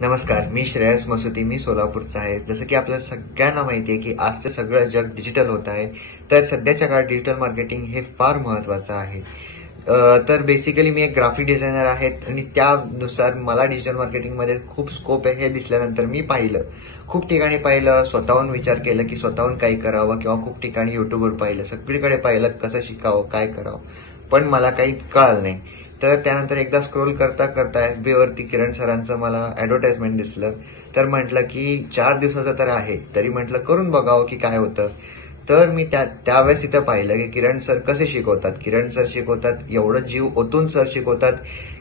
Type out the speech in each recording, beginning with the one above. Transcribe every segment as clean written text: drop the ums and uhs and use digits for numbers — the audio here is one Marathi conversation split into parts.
नमस्कार, मी श्रेयस मसुदी, मी सोलापूरचा आहे. जसं की आपल्याला सगळ्यांना माहिती आहे की आजचं सगळं जग डिजिटल होत आहे, तर सध्याच्या काळात डिजिटल मार्केटिंग हे फार महत्वाचं आहे. तर बेसिकली मी एक ग्राफिक डिझायनर आहे आणि त्यानुसार मला डिजिटल मार्केटिंगमध्ये खूप स्कोप आहे हे दिसल्यानंतर मी पाहिलं, खूप ठिकाणी पाहिलं, स्वतःहून विचार केला की स्वतःहून काही करावं किंवा खूप ठिकाणी युट्यूबवर पाहिलं, सगळीकडे पाहिलं कसं शिकावं, काय करावं, पण मला काही कळालं नाही. तर त्यानंतर एकदा स्क्रोल करता करता FB वरती किरण सरांचं मला ऍडव्हर्टाइजमेंट दिसलं. तर म्हटलं की 4 दिवसाचं तर आहे, तरी म्हटलं करून बघावं की काय होतं. तर मी त्यावेळेस इथं पाहिलं की किरण सर कसे शिकवतात. किरण सर शिकवतात एवढं जीव ओतून सर शिकवतात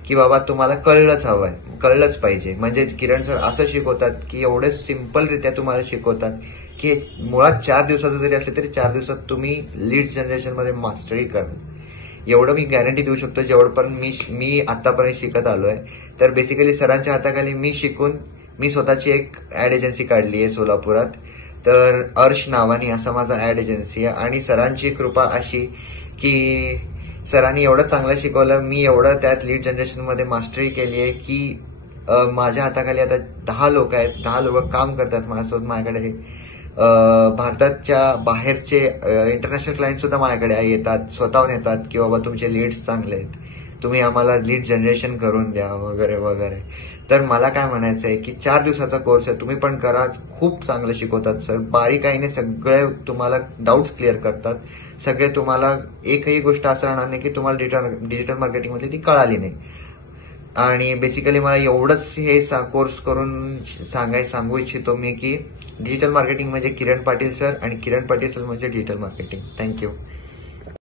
की बाबा तुम्हाला कळलंच हवंय, कळलंच पाहिजे. म्हणजे किरण सर असं शिकवतात की एवढं सिंपलरित्या तुम्हाला शिकवतात की मुळात 4 दिवसाचं जरी असलं तरी 4 दिवसात तुम्ही लीड जनरेशन मध्ये मास्टरी करा. एवढं मी गॅरंटी देऊ शकतो जेवढपर्यंत मी आतापर्यंत शिकत आलोय. तर बेसिकली सरांच्या हाताखाली मी शिकून मी स्वतःची एक ऍड एजन्सी काढली आहे सोलापुरात. तर अर्श नावानी असा माझा ऍड एजन्सी आहे आणि सरांची कृपा अशी की सरांनी एवढं चांगलं शिकवलं, मी एवढं त्यात लीड जनरेशन मध्ये मास्टरी केली आहे की माझ्या हाताखाली आता 10 लोक आहेत, 10 लोक काम करतात माझ्यासोबत. माझ्याकडे भारताच्या बाहेरचे इंटरनॅशनल क्लायंट सुद्धा माझ्याकडे येतात, स्वतःहून येतात की बाबा तुमचे लीड्स चांगले आहेत, तुम्ही आम्हाला लीड जनरेशन करून द्या वगैरे वगैरे. तर मला काय म्हणायचं आहे की 4 दिवसाचा कोर्स आहे, तुम्ही पण करा. खूप चांगलं शिकवतात सर, बारीकाईने सगळे तुम्हाला डाऊट्स क्लिअर करतात. सगळे तुम्हाला एकही गोष्ट असं राहणार नाही की तुम्हाला डिजिटल मार्केटिंग मधली ती कळाली नाही. आणि बेसिकली मला एवढंच हे कोर्स करून सांगू इच्छितो मी की डिजिटल मार्केटिंग म्हणजे किरण पाटील सर आणि किरण पाटील सर म्हणजे डिजिटल मार्केटिंग. थँक्यू.